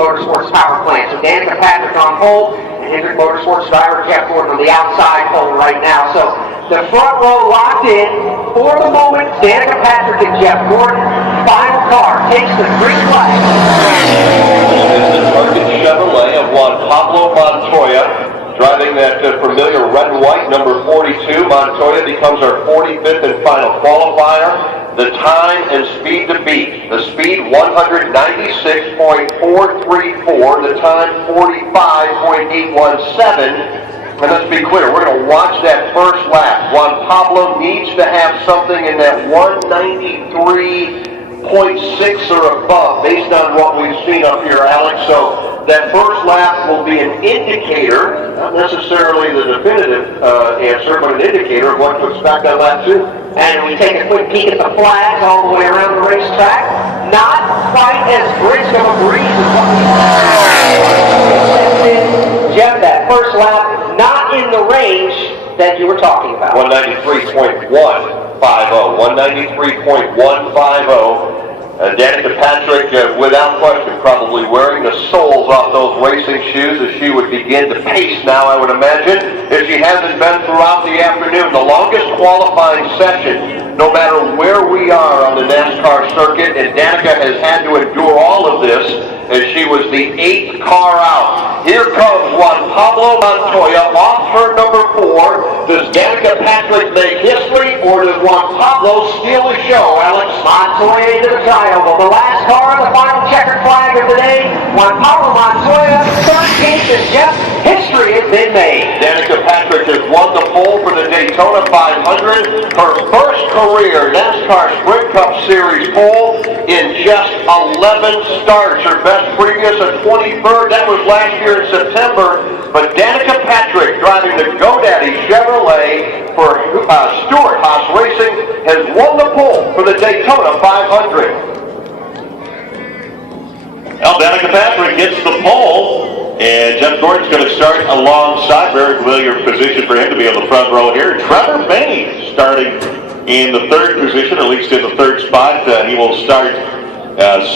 Motorsports power plant. So Danica Patrick on pole, and Hendrick Motorsports driver Jeff Gordon on the outside pole right now. So the front row locked in for the moment. Danica Patrick and Jeff Gordon. Final car takes the green flag. This is Target Chevrolet of Juan Pablo Montoya. Driving that familiar red and white, number 42, Montoya becomes our 45th and final qualifier. The time and speed to beat. The speed 196.434, the time 45.817. And let's be clear, we're going to watch that first lap. Juan Pablo needs to have something in that 193.6 or above, based on what we've seen up here, Alex. So that first lap will be an indicator, not necessarily the definitive answer, but an indicator of what to expect on lap 2. And we take a quick peek at the flags all the way around the racetrack. Not quite as brisk of a breeze as what we expected. Jeff, that first lap, not in the range that you were talking about. 193.150. 193.150. Danica Patrick, without question, probably wearing the soles off those racing shoes as she would begin to pace now, I would imagine, if she hasn't been throughout the afternoon. The longest qualifying session, no matter where we are on the NASCAR circuit, and Danica has had to endure all of this as she was the 8th car out. Here comes Juan Pablo Montoya off turn number 4. Does Danica Patrick make history, or does Juan Pablo steal the show, Alex? Montoya into the triangle. The last car on the final checkered flag of the day. Juan Pablo Montoya, 13th, and Jeff, history has been made. Danica Patrick has won the pole for the Daytona 500. Her first career NASCAR Sprint Cup Series pole in just 11 starts. Her best previous at 23rd. That was last year in September. But Danica Patrick, driving the GoDaddy Chevrolet for Stewart Haas Racing, has won the pole for the Daytona 500. Well, Danica Patrick gets the pole, and Jeff Gordon's going to start alongside. Very familiar position for him to be on the front row here. Trevor May starting in the 3rd position, at least in the 3rd spot. He will start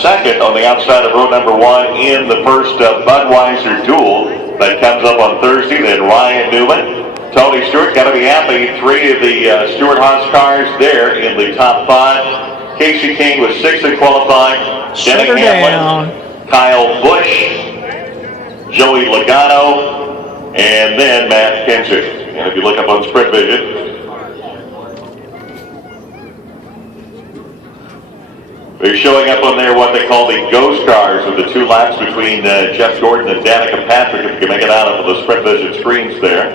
second on the outside of row number 1 in the first Budweiser duel that comes up on Thursday. Then Ryan Newman, Tony Stewart, got to be happy. 3 of the Stewart Haas cars there in the top 5. Casey King was 6th in qualifying. Denny Hamlin, Kyle Busch, Joey Logano, and then Matt Kenseth. And if you look up on Sprint Vision, they're showing up on there what they call the ghost cars of the 2 laps between Jeff Gordon and Danica Patrick, if you can make it out of the Sprint Vision screens there.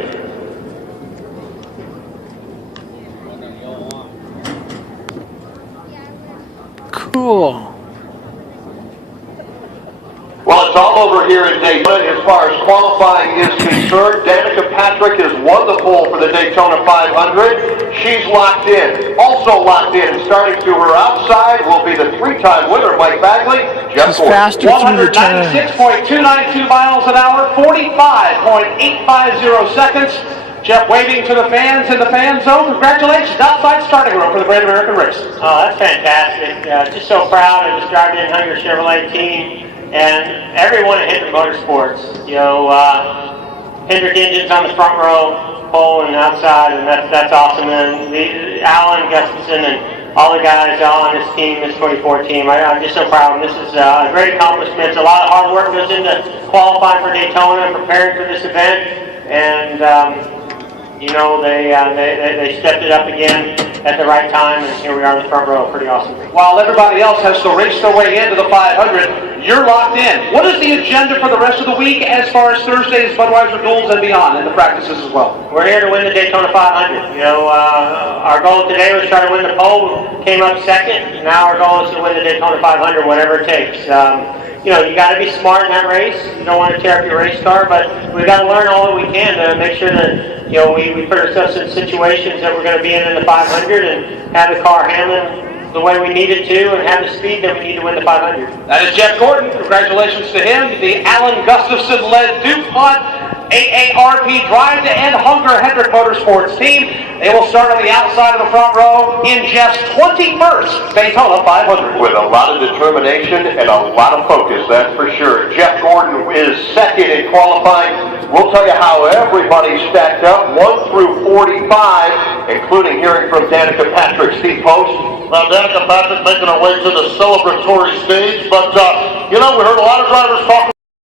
Cool. Well, it's all over here in Daytona as far as qualifying is concerned. Danica Patrick has won the pole for the Daytona 500. She's locked in. Also locked in, starting to her outside, will be the 3-time winner, Mike Bagley. She's faster through the turn. 196.292 miles an hour, 45.850 seconds. Jeff waving to the fans in the fan zone. Congratulations, outside starting row for the Great American Race. Oh, that's fantastic. Just so proud of this Drive In Hunger Chevrolet team and everyone at Hendrick Motorsports. You know, Hendrick engines on the front row, pole and outside, and that's awesome. And Alan Gustafson and all the guys on this team, this 24 team, I'm just so proud. And this is a great accomplishment. A lot of hard work goes into qualifying for Daytona and preparing for this event. And you know, they stepped it up again at the right time, and here we are in the front row. Pretty awesome. While everybody else has to race their way into the 500, you're locked in. What is the agenda for the rest of the week as far as Thursday's Budweiser duels and beyond, and the practices as well? We're here to win the Daytona 500. You know, our goal today was try to win the pole. Came up second. Now our goal is to win the Daytona 500, whatever it takes. You know, you got to be smart in that race. You don't want to tear up your race car, but we've got to learn all that we can to make sure that, you know, we put ourselves in situations that we're going to be in the 500 and have the car handling the way we need it to and have the speed that we need to win the 500. That is Jeff Gordon. Congratulations to him. The Alan Gustafson-led DuPont AARP Drive to End Hunger Hendrick Motorsports team. They will start on the outside of the front row in Jeff's 21st Daytona 500. With a lot of determination and a lot of focus, that's for sure. Jeff Gordon is second in qualifying. We'll tell you how everybody stacked up, 1 through 45, including hearing from Danica Patrick. Steve Post. Well, Danica Patrick making her way to the celebratory stage, but, we heard a lot of drivers talking